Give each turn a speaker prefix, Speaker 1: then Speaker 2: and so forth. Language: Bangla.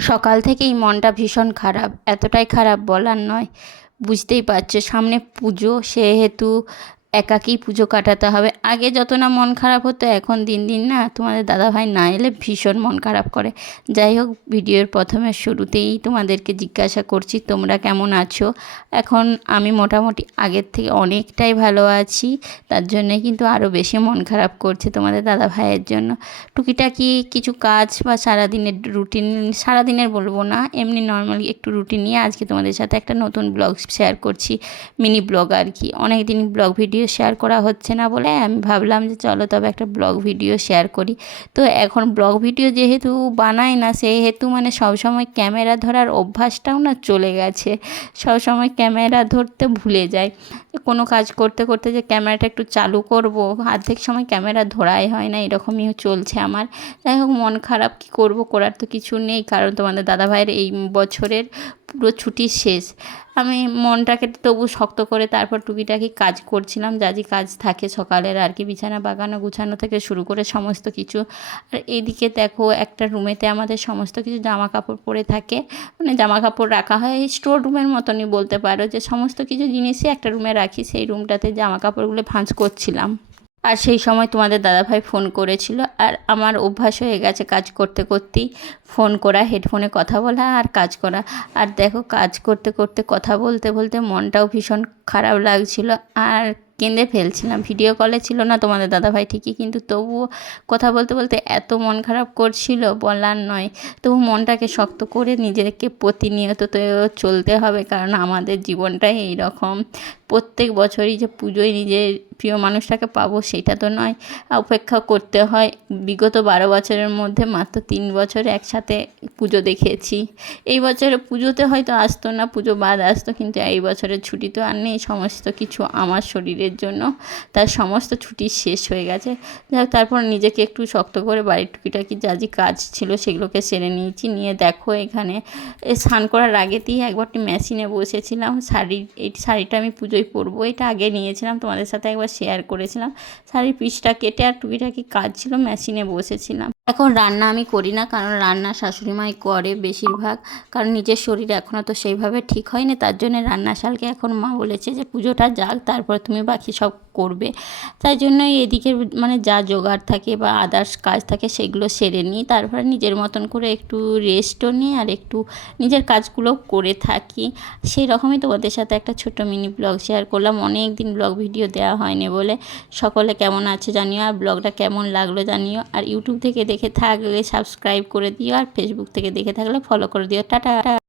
Speaker 1: সকাল থেকেই মনটা ভীষণ খারাপ। এতটাই খারাপ বলার নয় বুঝতেই পারছ। সামনে পুজো সেহেতু একাকী পুজো কাটাতে হবে। আগে যত না মন খারাপ হতো, এখন দিন দিন না তোমাদের দাদাভাই না এলে ভীষণ মন খারাপ করে। যাই হোক, ভিডিওর প্রথমে শুরুতেই তোমাদেরকে জিজ্ঞাসা করছি, তোমরা কেমন আছো? এখন আমি মোটামুটি আগের থেকে অনেকটাই ভালো আছি, তার জন্যে কিন্তু আরও বেশি মন খারাপ করছে তোমাদের দাদা ভাইয়ের জন্য। টুকিটাকি কিছু কাজ বা সারাদিনের রুটিন, সারাদিনের বলব না, এমনি নর্মালি একটু রুটিন নিয়ে আজকে তোমাদের সাথে একটা নতুন ব্লগ শেয়ার করছি, মিনি ব্লগ আর কি। অনেক দিন ব্লগ ভিডিও শেয়ার করা হচ্ছে না বলে আমি ভাবলাম যে চলো তবে একটা ব্লগ ভিডিও শেয়ার করি। তো এখন ব্লগ ভিডিও যেহেতু বানাই না, সেহেতু মানে সবসময় ক্যামেরা ধরার অভ্যাসটাও না চলে গেছে। সবসময় ক্যামেরা ধরতে ভুলে যায় কোনো কাজ করতে করতে যে ক্যামেরাটা একটু চালু করব, অর্ধেক সময় ক্যামেরা ধরাই হয় না, এরকমই চলছে আমার। যাই হোক, মন খারাপ কী করব করার তো কিছু নেই, কারণ তোমাদের দাদাভাইয়ের এই বছরের পুরো ছুটি শেষ। আমি মনটাকে তবু শক্ত করে তারপর টুকিটাকি কাজ করছিলাম, যা যে কাজ থাকে সকালের আর কি, বিছানা বাগানো গুছানো থেকে শুরু করে সমস্ত কিছু। আর এইদিকে দেখো একটা রুমেতে আমাদের সমস্ত কিছু জামা কাপড় পরে থাকে। মানে জামা কাপড় রাখা হয় এই স্টোর রুমের মতনই বলতে পারো যে সমস্ত কিছু জিনিসই একটা রুমে রাখি, সেই রুমটাতে জামা কাপড়গুলো ভাঁজ করছিলাম। আর সেই সময় তোমাদের দাদাভাই ফোন করেছিল আর আমার অভ্যাস হয়ে গেছে কাজ করতে করতেই ফোন করা, হেডফোনে কথা বলা আর কাজ করা। আর দেখো কাজ করতে করতে, কথা বলতে বলতে মনটাও ভীষণ খারাপ লাগছিল আর কেঁদে ফেলছিলাম। ভিডিও কলে ছিল না তোমাদের দাদাভাই ঠিকই, কিন্তু তবুও কথা বলতে বলতে এত মন খারাপ করছিল বলার নয়। তবু মনটাকে শক্ত করে নিজেকে প্রতিনিয়ত তো চলতে হবে, কারণ আমাদের জীবনটাই এইরকম। প্রত্যেক বছরই যে পুজোয় নিজের প্রিয় মানুষটাকে পাবো সেটা তো নয়। অপেক্ষা করতে হয়। বিগত বারো বছরের মধ্যে মাত্র তিন বছর একসাথে পুজো দেখেছি এই বছরে পুজোতে হয়তো আসতো না, পুজো বাদ আসতো, কিন্তু এই বছরের ছুটি তো আর নেই। সমস্ত কিছু আমার শরীরের জন্য তার সমস্ত ছুটি শেষ হয়ে গেছে। তারপর নিজেকে একটু শক্ত করে বাড়ির টুকিটাকি যা যে কাজ ছিল সেগুলোকে সেরে নিয়েছি। নিয়ে দেখো এখানে স্নান করার আগেতেই একবারটি মেশিনে বসেছিলাম। শাড়ি, এই শাড়িটা আমি পুজোয় পরবো এটা আগে নিয়েছিলাম, তোমাদের সাথে একবার শেয়ার করেছিলাম। শাড়ির পিসটা কেটে আর টুপিটা কি কাজ ছিল মেশিনে বসেছিলাম। এখন রান্না আমি করি না, কারণ রান্না শাশুড়ি মাই করে বেশিরভাগ। কারণ নিজের শরীর এখনও তো সেইভাবে ঠিক হয়নি, তার জন্য রান্না শালকে এখন মা বলেছে যে, পুজোটা যাক, তারপর তুমি বাকি সব করবে। তাই জন্য এদিকে মানে যা জোগাড় থাকে বা আদার্স কাজ থাকে সেগুলো সেরে নিই, তারপরে নিজের মতন করে একটু রেস্টও নিই আর একটু নিজের কাজগুলো করে থাকি। সেই রকমই তোমাদের সাথে একটা ছোটো মিনি ব্লগ শেয়ার করলাম। অনেক দিন ব্লগ ভিডিও দেওয়া হয়নি বলে। সকলে কেমন আছে জানিও আর ব্লগটা কেমন লাগল জানিও। আর ইউটিউব থেকে দেখে থাকলে সাবস্ক্রাইব করে দিও আর ফেসবুক থেকে দেখে থাকলে ফলো করে দিও। টাটা।